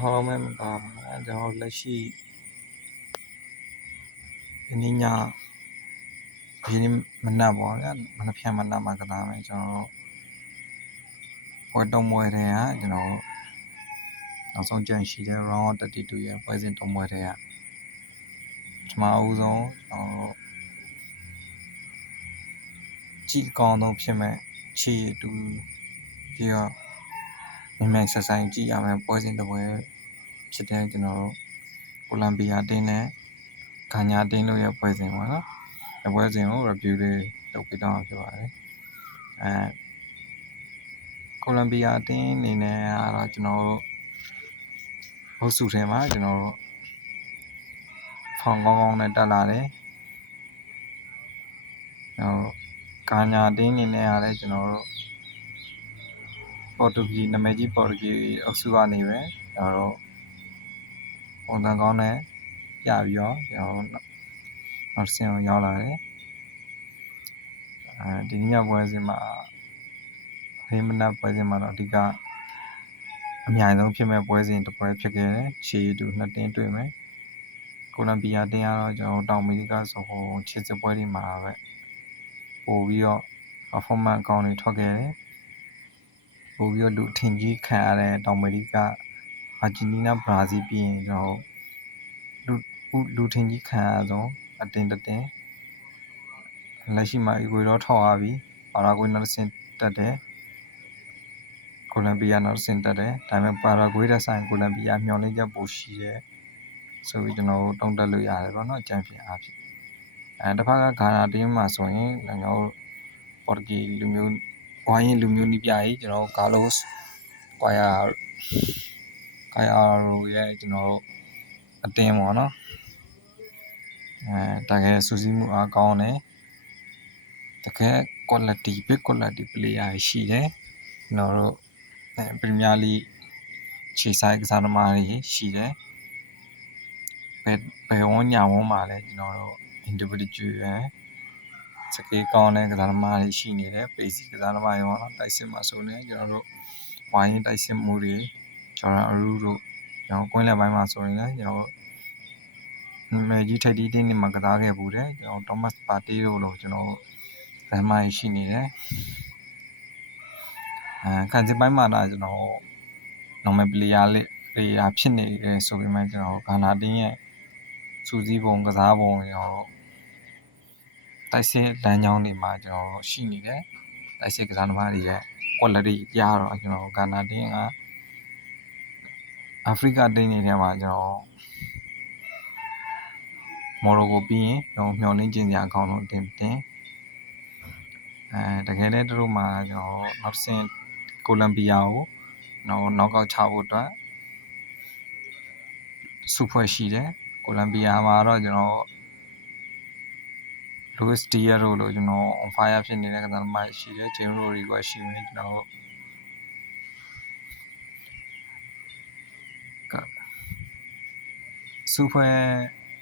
好没吧，然后那些人家人们那帮人，们偏们那嘛个他们就活动么的呀，就那从江西的，然后到地头呀，或者动么的呀，什么欧洲，然后几港都偏么，去都比较明明实实几样么，或者都会ဖြစ်တဲ့ကျွန်တော်ကိုလံဘီယာတင်းနဲ့ဂါညာတင်းတို့ရဲ့ပွဲစဉ်ပေါ့နော်။ပွဲစဉ်ကို review လေးလုပ်ပေးတော့ဖြစ်ပါတယ်။ကိုလံဘီယာတင်းအနေနဲ့ကတော့ကျွန်တော်တို့ဟိုစုထဲမှာကျွန်တော်တို့ဖောင်ကောင်းကောင်းနဲ့တက်လာတယ်။ဟိုဂါညာတင်းအနေနဲ့ကလည်းကျွန်တော်တို့ပေါ်တူဂီနာမည်ကြီးပေါ်တူဂီအုပ်စုကနေပဲကျွန်တော်တို့ပုံစံကောင်းနဲ့ပြပြီးတော့ကျွန်တော်တို့နောက်ဆင်းကိုရောက်လာတယ်။ဒီနေ့ပွဲစဉ်မှာဟိမနပွဲစဉ်မှာတော့အဓိကအများဆုံးဖြစ်မဲ့ပွဲစဉ်တစ်ပွဲဖြစ်ခဲ့တယ်။ခြေတူနှစ်တင်းတွေ့မယ်။ကိုလံဘီယာတင်းကတော့ကျွန်တော်တောင်အမေရိကဆိုဟိုခြေစစ်ပွဲတွေမှာပဲပို့ပြီးတော့ performance ကောင်းတွေထွက်ခဲ့တယ်။ပို့ပြီးတော့လူထင်ကြီးခံရတဲ့တောင်အမေရိကအာဂျင်တီးနားဘရာဇီးပြီးရင်ကျွန်တော်လူထင်ကြီးခံရဆုံးအတင်းတင်းလက်ရှိမှာအီကွေဒေါထောက်ရပြီပါရာဂွေးနောက်ဆင့်တက်တယ်ကိုလံဘီယာနောက်ဆင့်တက်တယ်ဒါပေမဲ့ပါရာဂွေးတဲ့ဆိုင်ကိုလံဘီယာမျှော်လင့်ချက်ပိုရှိတယ်ဆိုပြီးကျွန်တော်တို့တုံးတက်လို့ရတယ်ပေါ့နော်ချန်ပီယံအားဖြင့်တစ်ဖက်ကဂါနာတင်းမှာဆိုရင်ကျွန်တော်တို့ပေါ်တူဂီလူမျိုးဝိုင်းရင်လူမျိုးနီးပြကြီးကျွန်တော်ကာလိုစ်ကွာယာရိုရဲ့ကျွန်တော်တို့အတင်းပေါ့နော်တကယ်စူးစီးမှုအားကောင်းတယ်တကယ် quality big quality player ရှိတယ်ကျွန်တော်တို့ပရီးမီးယားလိခြေဆိုင်ကစားသမားတွေရှိတယ်ဘယ်ဝန်းညာဝန်းမှာလဲကျွန်တော်တို့ individual စကေးကောင်းတဲ့ကစားသမားတွေရှိနေတယ်ပေစီကစားသမားရောတိုက်စစ်မှာဆိုနေကျွန်တော်တို့ဝိုင်းရင်တိုက်စစ်မှုတွေကျွန်တော်အရူးတို့ကျွန်တော်ကွင်းလယ်ပိုင်းမှာဆိုရင်လည်းကျွန်တော်မဲကြီးထိပ်တီးတင်းနေမှာကစားခဲ့ဘူးတယ်ကျွန်တော်ဒေါမတ်ပါတီတို့လို့ကျွန်တော်လမ်းမကြီးရှိနေတယ်ကန်စစ်ပိုင်းမှာတော့ကျွန်တော် normal player ဖြစ်နေတယ်ဆိုပေမဲ့ကျွန်တော်ဂါနာတင်းရဲ့စူးစီးပုံကစားပုံရောတိုက်စစ်လမ်းကြောင်းတွေမှာကျွန်တော်ရှိနေတယ်တိုက်စစ်ကစားသမားတွေရဲ့ quality ရတော့ကျွန်တော်ဂါနာတင်းကအာဖရိကတင်းတွေထဲမှာကျွန်တော်မော်ရိုကိုပြီးရင်ကျွန်တော်မျှော်လင့်ခြင်းစရာအကောင်းဆုံးတင်တကယ်လည်းတို့မှာကျွန်တော်နောက်ဆင့်ကိုလံဘီယာကိုနောက်ကောက်ချဖို့အတွက်စုဖွဲ့ရှိတယ်ကိုလံဘီယာမှာတော့ကျွန်တော်လူစ်ဒီယာရိုလို့ကျွန်တော် on fire ဖြစ်နေတဲ့ကစားသမားရှိတယ်ဂျင်းရိုရီကရှိမယ်ကျွန်တော်စုဖွဲ့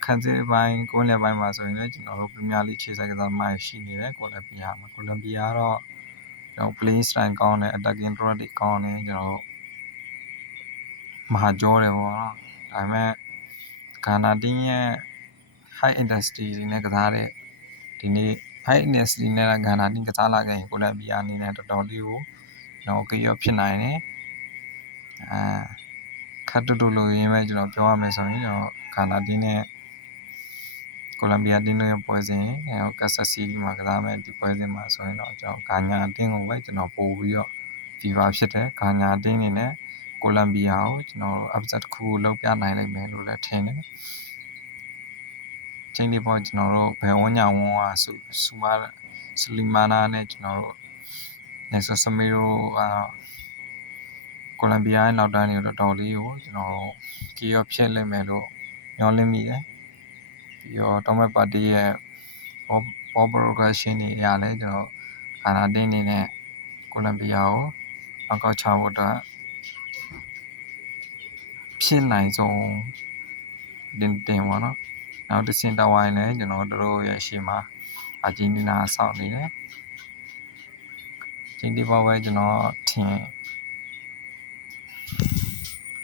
ခန်းစစ်ပိုင်းကိုလယ်ပိုင်းမှာဆိုရင်လည်းကျွန်တော်တို့ပရီးမီးယားလိခြေဆိုင်ကစားသမားရှိနေတယ်ကိုလံဘီယာမှာကိုလံဘီယာတော့ကျွန်တော် play style ကောင်းတယ် attacking threat တွေကောင်းတယ်ကျွန်တော်မဟာကျောတယ်ပေါ့နော်ဒါပေမဲ့ဂါနာတင်းရဲ့ high intensity တွေနဲ့ကစားတဲ့ဒီနေ့ high intensity နဲ့ဂါနာတင်းကစားလာခဲ့ရင်ကိုလံဘီယာအနေနဲ့တော်တော်လေးကိုကျွန်တော်ကြောက်ဖြစ်နိုင်တယ်ခတ်တူလို့ရင်းပဲကျွန်တော်ပြောရမယ်ဆိုရင်ကျွန်တော်ဂါနာတင်းနဲ့ကိုလံဘီယာတင်းရဲ့ပွဲစဉ်ကက်ဆတ်စီးမှာကစားမယ်ဒီပွဲစဉ်မှာဆိုရင်တော့ကျွန်တော်ဂါညာတင်းကိုပဲကျွန်တော်ပို့ပြီးတော့ fever ဖြစ်တယ်ဂါညာတင်းနေနဲ့ကိုလံဘီယာကိုကျွန်တော် upset တစ်ခုလောက်ပြနိုင်လိမ့်မယ်လို့လည်းထင်တယ်ချင်းဒီပေါ်ကျွန်တော်တို့ဘယ်ဝန်းညာဝန်းကဆူလီမာနာနဲ့ကျွန်တော်တို့နေဆာဆမီရိုကိုလံဘီယာရဲ့နောက်တန်းတွေတော့တော်လေးကိုကျွန်တော်ကီရောဖြစ်လိမ့်မယ်လို့မျှော်လင့်မိတယ်ပြီးတော့တောမတ်ပါတီရဲ့ပေါ်ပရိုဂရက်ရှင်တွေရလဲကျွန်တော်ဂါနာတင်းနေနဲ့ကိုလံဘီယာကိုနောက်ကောက်ချဖို့အတွက်ဖြစ်နိုင်ဆုံးတင်ပါတော့နောက်တစ်ဆင့်တက်ဝိုင်းလဲကျွန်တော်တို့ရဲ့ရှေ့မှာအာဂျင်တီးနားဆောက်နေတယ်ချင်းဒီပေါ်ပဲကျွန်တော်ထင်